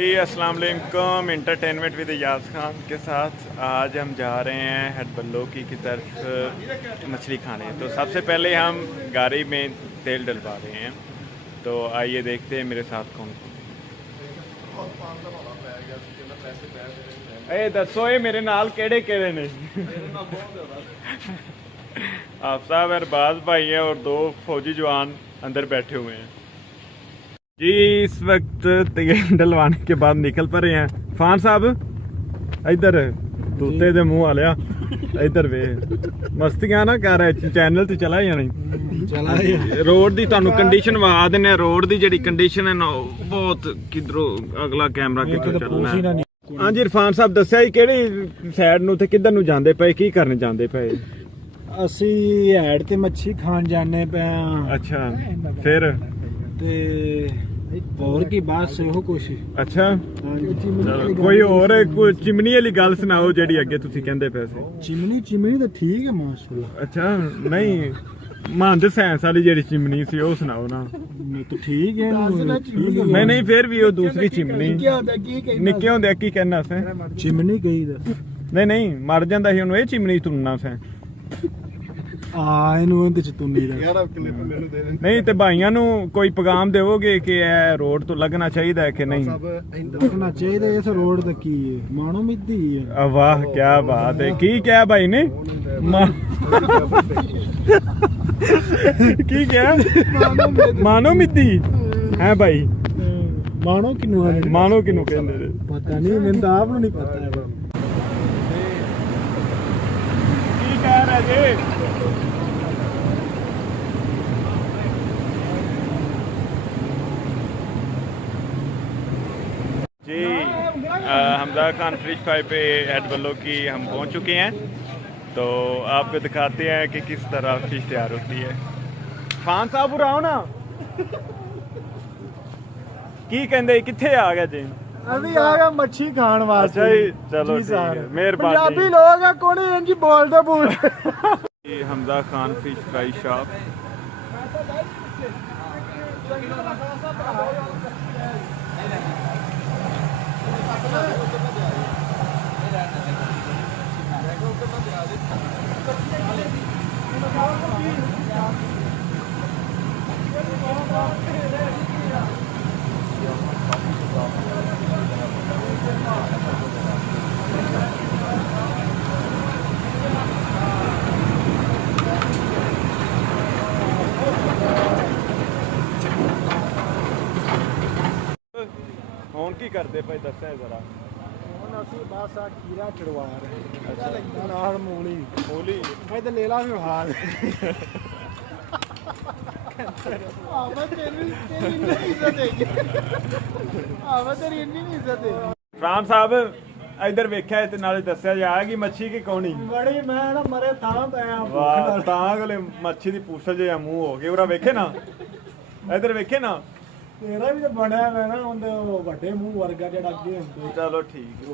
जी अस्सलाम वालेकुम। Entertainment with यास खान के साथ आज हम जा रहे हैं हेड बल्लोकी की तरफ मछली खाने। तो सबसे पहले हम गाड़ी में तेल डलवा रहे हैं, तो आइए देखते हैं मेरे साथ कौन कौन। दसो ये मेरे नाल केड़े केड़े ने। आप साहब अरबाज भाई हैं और दो फौजी जवान अंदर बैठे हुए हैं जी। इस वक्त तेल डलवाने के बाद निकल पड़े हैं। फान साहब इधर तूते दे मुंह वालिया इधर वे मस्तियां ना कर रहे चैनल ते चला या नहीं चला। रोड दी तुहानू कंडीशन वहा देने। रोड दी जेडी कंडीशन है ना बहुत किधरों अगला कैमरा किधरों चलना है। हाँ जी इरफान साहब दस्या ही केड़ी साइड नू ते किधर नू जांदे पे, की करने जांदे पे? ਅਸੀਂ ਹੈਡ ਤੇ ਮੱਛੀ ਖਾਣ ਜਾਣੇ ਪਏ ਆ। अच्छा फिर ਤੇ ਹੋਰ ਕੀ ਬਾਤ ਇਹੋ ਕੁਛ। अच्छा चलो कोई और कोई चिमनी वाली गल सुनाओ जेडी अगे तुसी कहंदे पे सी। चिमनी ਤਾਂ ਠੀਕ ਹੈ ਮਾਸ਼ਾਅੱਲਾ। अच्छा नहीं मंद साइंस वाली जेडी चिमनी सी ओ सुनाओ ना। तो ठीक है नहीं नहीं फिर भी वो दूसरी चिमनी निक्के होंदे की कहना से चिमनी गई नहीं नहीं मर जांदा सी ओनू ए चिमनी तुनना से। ਇਹਨੂੰ ਇਹਦੇ ਚ ਤੁੰਨੀ ਦਾ नहीं तो भाइयों ਨੂੰ कोई पैगाम देवोगे कि रोड तो लगना चाहिए कि नहीं? लगना चाहिए इस रोड ਤੇ ਕੀ ਹੈ ਮਾਣੋ ਮਿੱਦੀ ਹੈ। वाह क्या बात है। की क्या भाई ने की क्या मानो मिद्दी है भाई? ਮਾਣੋ ਕਿਨੂੰ मानो किनू कहंदे ने ਪਤਾ ਨਹੀਂ ਮੈਨੂੰ ਤਾਂ ਆਪ ਨੂੰ ਨਹੀਂ ਪਤਾ ਹੈ। की कह रहे जी? जी हमजा खान फिश फ्राई पे हेड बल्लोकी हम पहुंच चुके हैं, तो आपको दिखाते हैं कि किस तरह फिश तैयार होती है। खान साहब उराओ ना की कहंदे किथे आ गए जी? ਅਸੀਂ ਆ ਗਏ ਮੱਛੀ ਖਾਣ ਵਾਸਤੇ। अच्छा जी चलो ठीक है मेहरबानी। ਪੰਜਾਬੀ ਲੋਕ ਆ ਕੋਣੀ ਇੰਜ ਬੋਲਦੇ ਬੋਲ। Hamza Khan fish fry shop. ਹੁਣ ਕੀ ਕਰਦੇ ਭਾਈ ਦੱਸਿਆ ਜ਼ਰਾ। ਹੁਣ ਅਸੀਂ ਬਸ ਆ ਕੀਰਾ ਚੜਵਾ ਰਹੇ ਹਾਂ ਨਾਲ ਮੂਲੀ ਹੋਲੀ ਇਹ ਤੇ ਲੈ ਲਾ ਫਿਰ ਹਾਲ। ਆਵਾ ਤੇਰੀ ਨਹੀਂ ਇੱਜ਼ਤ ਹੈ। ਆਵਾ ਤੇਰੀ ਇੰਨੀ ਨਹੀਂ ਇੱਜ਼ਤ ਹੈ। ਫਰਾਨ ਸਾਹਿਬ ਇਧਰ ਵੇਖਿਆ ਤੇ ਨਾਲੇ ਦੱਸਿਆ ਜਾ ਕਿ ਮੱਛੀ ਕੀ ਕੌਣੀ ਬੜੀ ਮੈਂ ਨਾ ਮਰੇ ਥਾਂ ਪਿਆ ਵਾਹ ਤਾਂ ਅਗਲੇ ਮੱਛੀ ਦੀ ਪੂਛਲ ਜਿਹਾ ਮੂੰਹ ਹੋ ਗਿਆ। ਉਹਰਾ ਵੇਖੇ ਨਾ ਇਧਰ ਵੇਖੇ ਨਾ ਤੇਰਾ ਵੀ ਤਾਂ ਬਣਿਆ ਮੈਂ ਨਾ ਉਹਦੇ ਵੱਡੇ ਮੂੰਹ ਵਰਗਾ ਜਿਹੜਾ ਅੱਗੇ ਹੁੰਦਾ। ਚਲੋ ਠੀਕ।